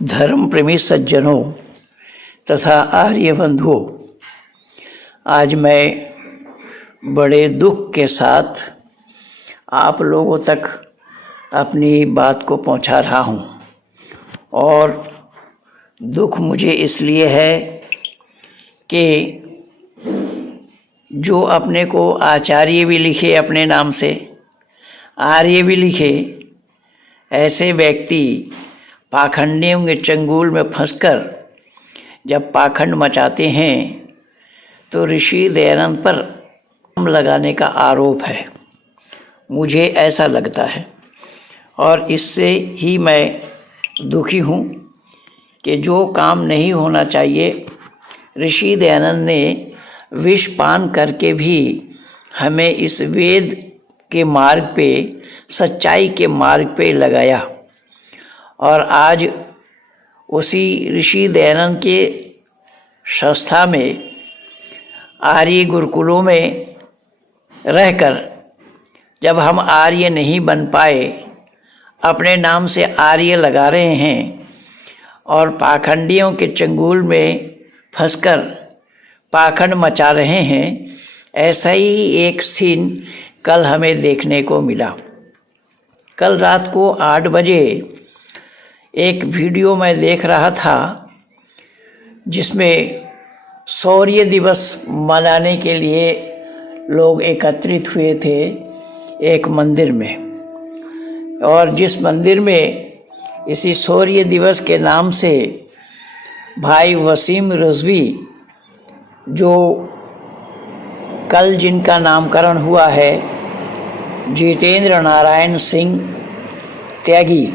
धर्म प्रेमी सज्जनों तथा आर्य बंधुओं, आज मैं बड़े दुख के साथ आप लोगों तक अपनी बात को पहुंचा रहा हूं। और दुख मुझे इसलिए है कि जो अपने को आचार्य भी लिखे, अपने नाम से आर्य भी लिखे, ऐसे व्यक्ति पाखंडियों के चंगुल में फंसकर जब पाखंड मचाते हैं तो ऋषि दयानंद पर लगाने का आरोप है। मुझे ऐसा लगता है और इससे ही मैं दुखी हूँ कि जो काम नहीं होना चाहिए, ऋषि दयानंद ने विष पान करके भी हमें इस वेद के मार्ग पे, सच्चाई के मार्ग पे लगाया। और आज उसी ऋषि दयानंद के संस्था में, आर्य गुरुकुलों में रहकर जब हम आर्य नहीं बन पाए, अपने नाम से आर्य लगा रहे हैं और पाखंडियों के चंगुल में फंसकर पाखंड मचा रहे हैं, ऐसा ही एक सीन कल हमें देखने को मिला। कल रात को 8 बजे एक वीडियो मैं देख रहा था जिसमें शौर्य दिवस मनाने के लिए लोग एकत्रित हुए थे एक मंदिर में। और जिस मंदिर में इसी शौर्य दिवस के नाम से भाई वसीम रिजवी, जो कल जिनका नामकरण हुआ है, जितेंद्र नारायण सिंह त्यागी,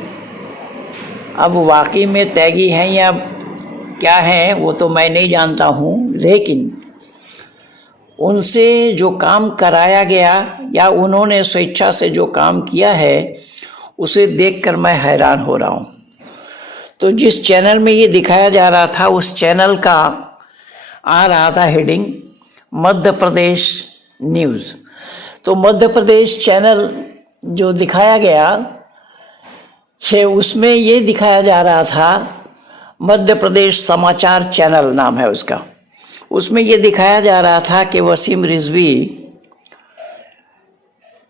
अब वाकई में त्यागी हैं या क्या हैं वो तो मैं नहीं जानता हूँ, लेकिन उनसे जो काम कराया गया या उन्होंने स्वेच्छा से जो काम किया है, उसे देखकर मैं हैरान हो रहा हूँ। तो जिस चैनल में ये दिखाया जा रहा था, उस चैनल का आ रहा था हेडिंग मध्य प्रदेश न्यूज़। तो मध्य प्रदेश चैनल जो दिखाया गया है, उसमें ये दिखाया जा रहा था, मध्य प्रदेश समाचार चैनल नाम है उसका। उसमें ये दिखाया जा रहा था कि वसीम रिजवी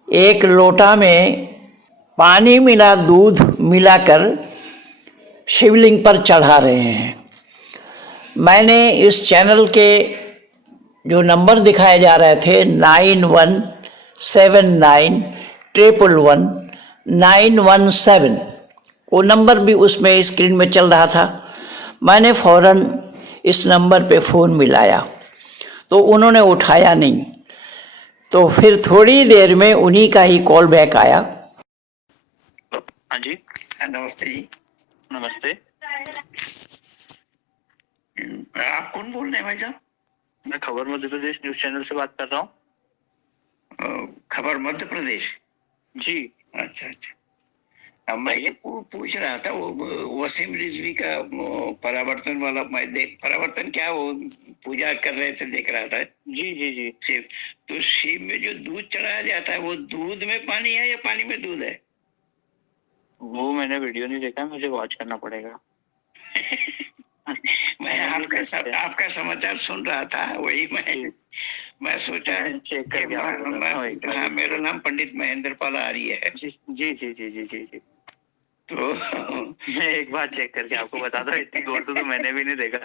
एक लोटा में पानी मिला दूध मिलाकर शिवलिंग पर चढ़ा रहे हैं। मैंने इस चैनल के जो नंबर दिखाए जा रहे थे 9179111917, वो नंबर भी उसमें स्क्रीन में चल रहा था। मैंने फ़ौरन इस नंबर पे फ़ोन मिलाया तो उन्होंने उठाया नहीं। तो फिर थोड़ी देर में उन्हीं का ही कॉल बैक आया। हाँ जी, नमस्ते जी। नमस्ते। आप कौन बोल रहे हैं भाई साहब? मैं खबर मध्य प्रदेश न्यूज चैनल से बात कर रहा हूँ। खबर मध्य प्रदेश? जी। अच्छा अच्छा। अब मैं ये पूछ रहा था, वो वसीम रिजवी का परावर्तन वाला, मैं देख, परावर्तन क्या, वो पूजा कर रहे थे, देख रहा था। जी जी जी। शिव, तो शिव में जो दूध चढ़ाया जाता है, वो दूध में पानी है या पानी में दूध है? वो मैंने वीडियो नहीं देखा, मुझे वॉच करना पड़ेगा। मैं आपका समाचार सुन रहा था, वही मैं सोचा चेक करके हाँ, मेरा नाम पंडित महेंद्र पाल आर्य है। जी जी जी जी जी जी। तो मैं एक बार चेक करके आपको बता दूं, इतनी गौर से तो मैंने भी नहीं देखा।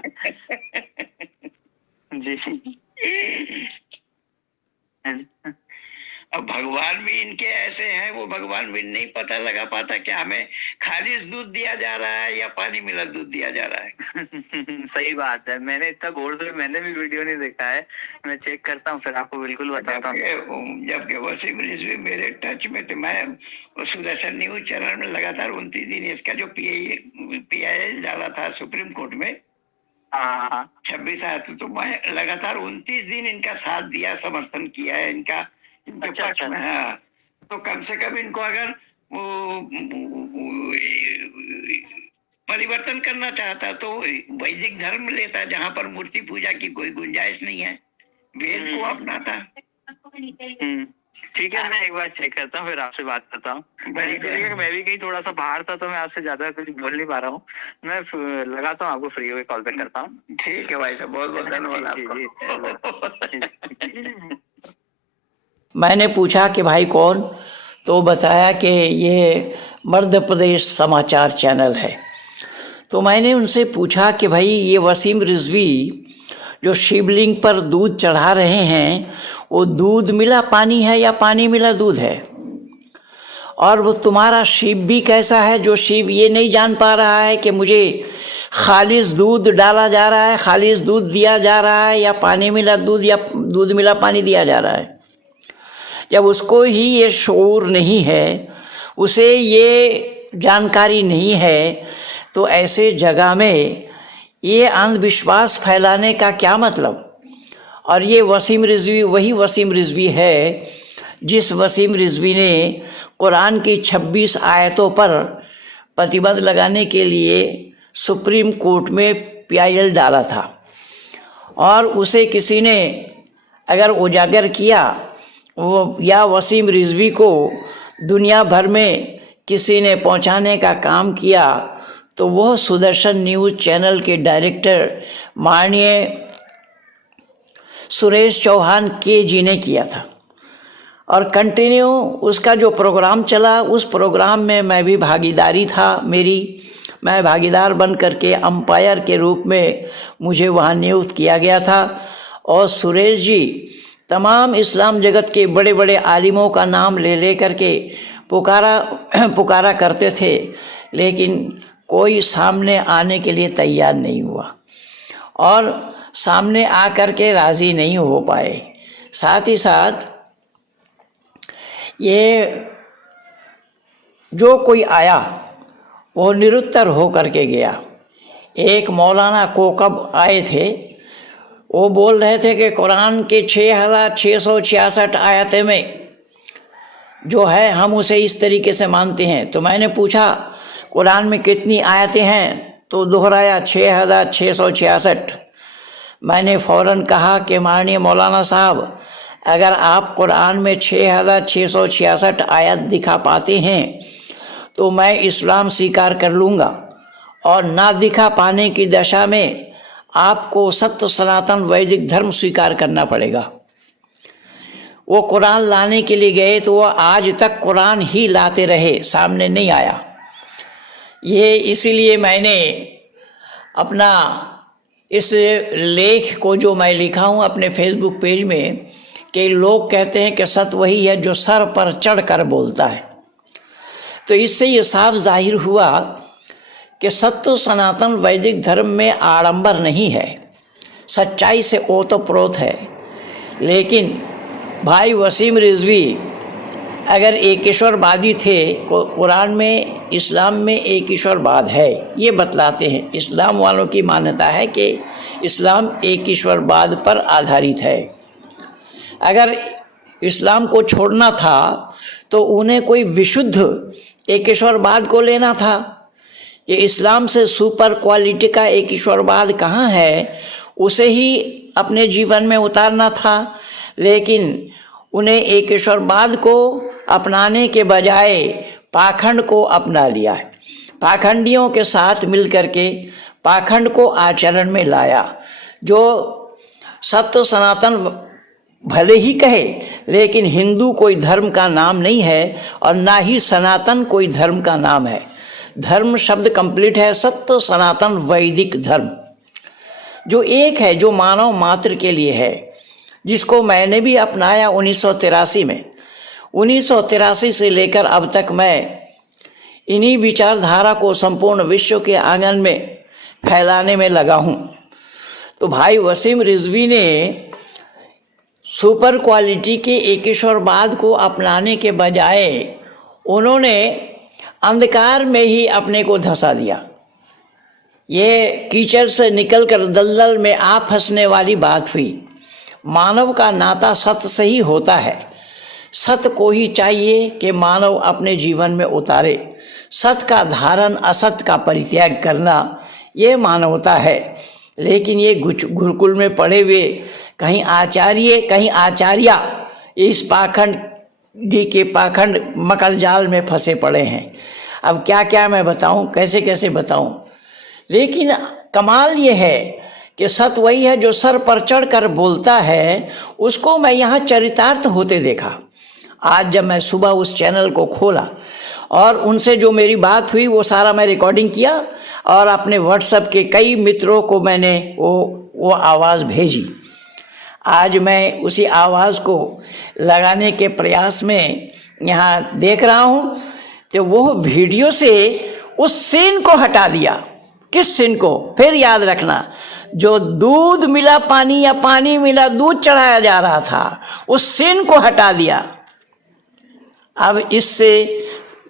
जी। अब भगवान भी इनके ऐसे हैं, वो भगवान भी नहीं पता लगा पाता कि हमें खालिश दूध दिया जा रहा है या पानी मिला दूध दिया जा रहा है। सही बात है, मैंने इतना गौर से मैंने भी वीडियो नहीं देखा है। मैं चेक करता हूँ, फिर आपको बिल्कुल बताता हूँ। जबकि वसीम रिजवी मेरे टच में थे, मैं सुदर्शन न्यूज चैनल में लगातार 29 दिन इसका जो PIL डाला था सुप्रीम कोर्ट में, 26 आया था, तो मैं लगातार 29 दिन इनका साथ दिया, समर्थन किया है इनका, इनके पक्ष में। हाँ, तो कम से कम इनको अगर परिवर्तन करना चाहता तो वैदिक धर्म लेता, जहाँ पर मूर्ति पूजा की कोई गुंजाइश नहीं है, वेद को अपनाता। ठीक है, मैं एक बार चेक करता हूँ, फिर आपसे बात करता हूँ। मैं भी कहीं थोड़ा सा बाहर था, तो मैं आपसे ज्यादा कुछ बोल नहीं पा रहा हूँ। मैं लगाता हूँ आपको, फ्री हुए कॉल बैक करता हूँ। ठीक है भाई साहब, बहुत बहुत धन्यवाद आपका। मैंने पूछा कि भाई कौन, तो बताया कि ये मध्य प्रदेश समाचार चैनल है। तो मैंने उनसे पूछा कि भाई ये वसीम रिजवी जो शिवलिंग पर दूध चढ़ा रहे हैं, वो दूध मिला पानी है या पानी मिला दूध है? और वो तुम्हारा शिव भी कैसा है जो शिव ये नहीं जान पा रहा है कि मुझे खालिस दूध डाला जा रहा है, खालिस दूध दिया जा रहा है, या पानी मिला दूध या दूध मिला पानी दिया जा रहा है? जब उसको ही ये शऊर नहीं है, उसे ये जानकारी नहीं है, तो ऐसे जगह में ये अंधविश्वास फैलाने का क्या मतलब? और ये वसीम रिजवी वही वसीम रिजवी है जिस वसीम रिजवी ने कुरान की 26 आयतों पर प्रतिबंध लगाने के लिए सुप्रीम कोर्ट में पीआईएल डाला था। और उसे किसी ने अगर उजागर किया, वो या वसीम रिजवी को दुनिया भर में किसी ने पहुंचाने का काम किया, तो वह सुदर्शन न्यूज़ चैनल के डायरेक्टर माननीय सुरेश चौहान के जी ने किया था। और कंटिन्यू उसका जो प्रोग्राम चला, उस प्रोग्राम में मैं भी भागीदारी था। मैं भागीदार बन करके अंपायर के रूप में मुझे वहाँ नियुक्त किया गया था। और सुरेश जी तमाम इस्लाम जगत के बड़े बड़े आलिमों का नाम ले करके पुकारा करते थे, लेकिन कोई सामने आने के लिए तैयार नहीं हुआ और सामने आकर के राज़ी नहीं हो पाए। साथ ही साथ ये जो कोई आया वो निरुत्तर हो करके गया। एक मौलाना कोकब आए थे, वो बोल रहे थे कि कुरान के 6666 आयतें में जो है हम उसे इस तरीके से मानते हैं। तो मैंने पूछा कुरान में कितनी आयतें हैं, तो दोहराया 6666। मैंने फ़ौरन कहा कि माननीय मौलाना साहब, अगर आप कुरान में 6666 आयत दिखा पाते हैं तो मैं इस्लाम स्वीकार कर लूँगा, और ना दिखा पाने की दशा में आपको सत्य सनातन वैदिक धर्म स्वीकार करना पड़ेगा। वो कुरान लाने के लिए गए तो वो आज तक कुरान ही लाते रहे, सामने नहीं आया। ये इसीलिए मैंने अपना इस लेख को जो मैं लिखा हूँ अपने फेसबुक पेज में, कि लोग कहते हैं कि सत्य वही है जो सर पर चढ़ कर बोलता है। तो इससे ये साफ जाहिर हुआ कि सत्य सनातन वैदिक धर्म में आडंबर नहीं है, सच्चाई से ओतप्रोत है। लेकिन भाई वसीम रिजवी अगर एक ईश्वरवादी थे, कुरान में इस्लाम में एक ईश्वरवाद है ये बतलाते हैं। इस्लाम वालों की मान्यता है कि इस्लाम एक ईश्वरवाद पर आधारित है। अगर इस्लाम को छोड़ना था तो उन्हें कोई विशुद्ध एक ईश्वरवाद को लेना था कि इस्लाम से सुपर क्वालिटी का एक ईश्वरवाद कहाँ है, उसे ही अपने जीवन में उतारना था। लेकिन उन्हें एक ईश्वरवाद को अपनाने के बजाय पाखंड को अपना लिया है। पाखंडियों के साथ मिलकर के पाखंड को आचरण में लाया। जो सत्य सनातन भले ही कहे, लेकिन हिंदू कोई धर्म का नाम नहीं है और ना ही सनातन कोई धर्म का नाम है। धर्म शब्द कंप्लीट है, सत्य सनातन वैदिक धर्म जो एक है, जो मानव मात्र के लिए है, जिसको मैंने भी अपनाया 1983 में। 1983 से लेकर अब तक मैं इन्हीं विचारधारा को संपूर्ण विश्व के आंगन में फैलाने में लगा हूँ। तो भाई वसीम रिजवी ने सुपर क्वालिटी के एक ईश्वरवाद को अपनाने के बजाय उन्होंने अंधकार में ही अपने को धंसा दिया। ये कीचड़ से निकलकर दलदल में आ फंसने वाली बात हुई। मानव का नाता सत्य से ही होता है। सत्य को ही चाहिए कि मानव अपने जीवन में उतारे। सत्य का धारण, असत्य का परित्याग करना, ये मानवता है। लेकिन ये गुरुकुल में पढ़े हुए कहीं आचार्य कहीं आचार्या इस पाखंड जी के पाखंड मकर जाल में फंसे पड़े हैं। अब क्या क्या मैं बताऊं, कैसे कैसे बताऊं। लेकिन कमाल ये है कि सत्य वही है जो सर पर चढ़ कर बोलता है, उसको मैं यहाँ चरितार्थ होते देखा। आज जब मैं सुबह उस चैनल को खोला और उनसे जो मेरी बात हुई वो सारा मैं रिकॉर्डिंग किया और अपने व्हाट्सएप के कई मित्रों को मैंने वो आवाज़ भेजी। आज मैं उसी आवाज़ को लगाने के प्रयास में यहाँ देख रहा हूँ तो वो वीडियो से उस सीन को हटा दिया। किस सीन को? फिर याद रखना, जो दूध मिला पानी या पानी मिला दूध चढ़ाया जा रहा था, उस सीन को हटा दिया। अब इससे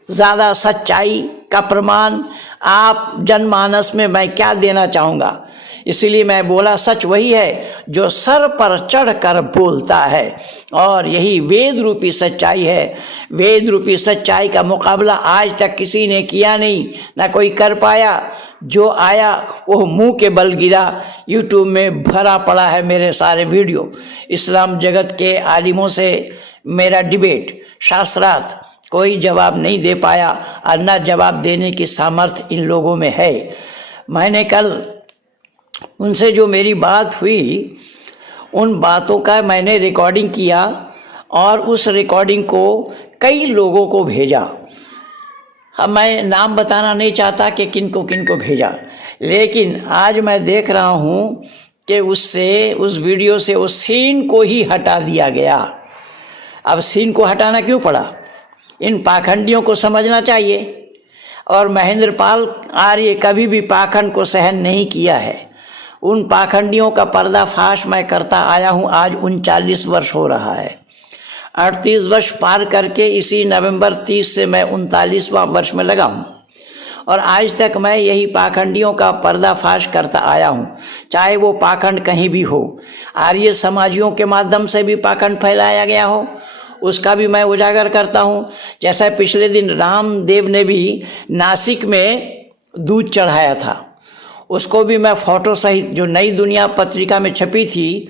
ज़्यादा सच्चाई का प्रमाण आप जनमानस में मैं क्या देना चाहूँगा। इसीलिए मैं बोला, सच वही है जो सर पर चढ़कर बोलता है और यही वेद रूपी सच्चाई है। वेद रूपी सच्चाई का मुकाबला आज तक किसी ने किया नहीं, ना कोई कर पाया। जो आया वो मुंह के बल गिरा। यूट्यूब में भरा पड़ा है मेरे सारे वीडियो। इस्लाम जगत के आलिमों से मेरा डिबेट, शास्त्रार्थ, कोई जवाब नहीं दे पाया और न जवाब देने की सामर्थ्य इन लोगों में है। मैंने कल उनसे जो मेरी बात हुई, उन बातों का मैंने रिकॉर्डिंग किया और उस रिकॉर्डिंग को कई लोगों को भेजा। अब मैं नाम बताना नहीं चाहता कि किन को भेजा, लेकिन आज मैं देख रहा हूँ कि उस वीडियो से उस सीन को ही हटा दिया गया। अब सीन को हटाना क्यों पड़ा? इन पाखंडियों को समझना चाहिए। और महेंद्र पाल आर्य कभी भी पाखंड को सहन नहीं किया है। उन पाखंडियों का पर्दाफाश मैं करता आया हूँ। आज 39 वर्ष हो रहा है। 38 वर्ष पार करके इसी नवंबर 30 से मैं 39वां वर्ष में लगा हूँ और आज तक मैं यही पाखंडियों का पर्दाफाश करता आया हूँ, चाहे वो पाखंड कहीं भी हो। आर्य समाजियों के माध्यम से भी पाखंड फैलाया गया हो, उसका भी मैं उजागर करता हूँ। जैसा पिछले दिन रामदेव ने भी नासिक में दूध चढ़ाया था, उसको भी मैं फोटो सहित, जो नई दुनिया पत्रिका में छपी थी,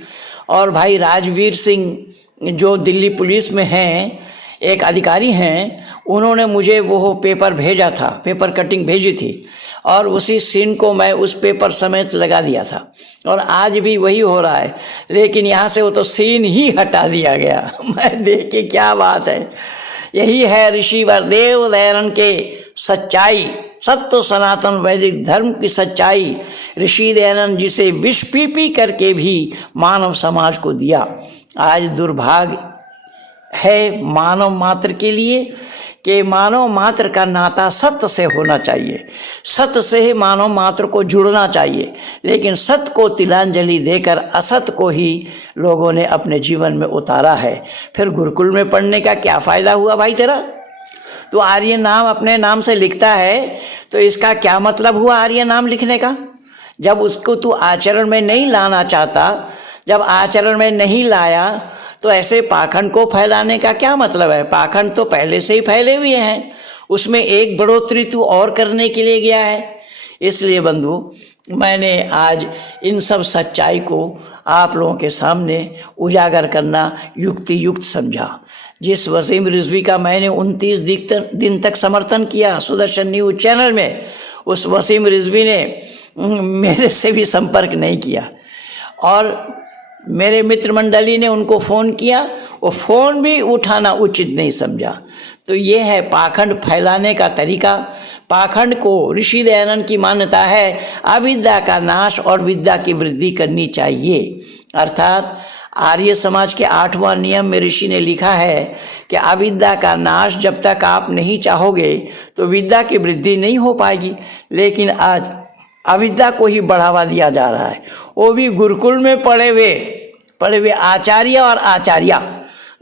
और भाई राजवीर सिंह जो दिल्ली पुलिस में हैं, एक अधिकारी हैं, उन्होंने मुझे वो पेपर भेजा था, पेपर कटिंग भेजी थी और उसी सीन को मैं उस पेपर समेत लगा दिया था और आज भी वही हो रहा है। लेकिन यहाँ से वो तो सीन ही हटा दिया गया। मैं देख के क्या बात है। यही है ऋषि वरदेव दयानंद के सच्चाई, सत्य सनातन वैदिक धर्म की सच्चाई। ऋषि दयानंद जी से विष पी करके भी मानव समाज को दिया। आज दुर्भाग्य है मानव मात्र के लिए कि मानव मात्र का नाता सत्य से होना चाहिए, सत्य से ही मानव मात्र को जुड़ना चाहिए। लेकिन सत्य को तिलांजलि देकर असत्य को ही लोगों ने अपने जीवन में उतारा है। फिर गुरुकुल में पढ़ने का क्या फ़ायदा हुआ भाई तेरा? तो आर्य नाम अपने नाम से लिखता है तो इसका क्या मतलब हुआ आर्य नाम लिखने का? जब उसको तू आचरण में नहीं लाना चाहता, जब आचरण में नहीं लाया तो ऐसे पाखंड को फैलाने का क्या मतलब है? पाखंड तो पहले से ही फैले हुए हैं, उसमें एक बढ़ोतरी तू और करने के लिए गया है। इसलिए बंधु, मैंने आज इन सब सच्चाई को आप लोगों के सामने उजागर करना युक्ति युक्त समझा। जिस वसीम रिजवी का मैंने 29 दिन तक समर्थन किया सुदर्शन न्यूज़ चैनल में, उस वसीम रिजवी ने मेरे से भी संपर्क नहीं किया और मेरे मित्र मंडली ने उनको फ़ोन किया, वो फ़ोन भी उठाना उचित नहीं समझा। तो ये है पाखंड फैलाने का तरीका। पाखंड को ऋषि दयानंद की मान्यता है अविद्या का नाश और विद्या की वृद्धि करनी चाहिए। अर्थात आर्य समाज के 8वां नियम में ऋषि ने लिखा है कि अविद्या का नाश जब तक आप नहीं चाहोगे तो विद्या की वृद्धि नहीं हो पाएगी। लेकिन आज अविद्या को ही बढ़ावा दिया जा रहा है, वो भी गुरुकुल में पढ़े हुए आचार्य और आचार्या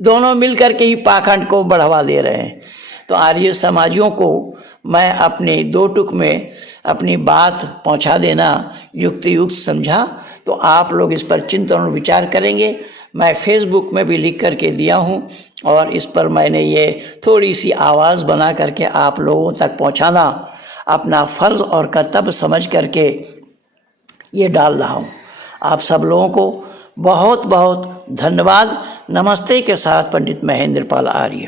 दोनों मिलकर के ही पाखंड को बढ़ावा दे रहे हैं। तो आर्य समाजियों को मैं अपने 2 टुक में अपनी बात पहुंचा देना युक्ति युक्त समझा। तो आप लोग इस पर चिंतन और विचार करेंगे। मैं फेसबुक में भी लिख करके दिया हूं और इस पर मैंने ये थोड़ी सी आवाज़ बना करके आप लोगों तक पहुंचाना अपना फ़र्ज़ और कर्तव्य समझ करके ये डाल रहा हूँ। आप सब लोगों को बहुत बहुत धन्यवाद। नमस्ते के साथ पंडित महेंद्र पाल आर्य।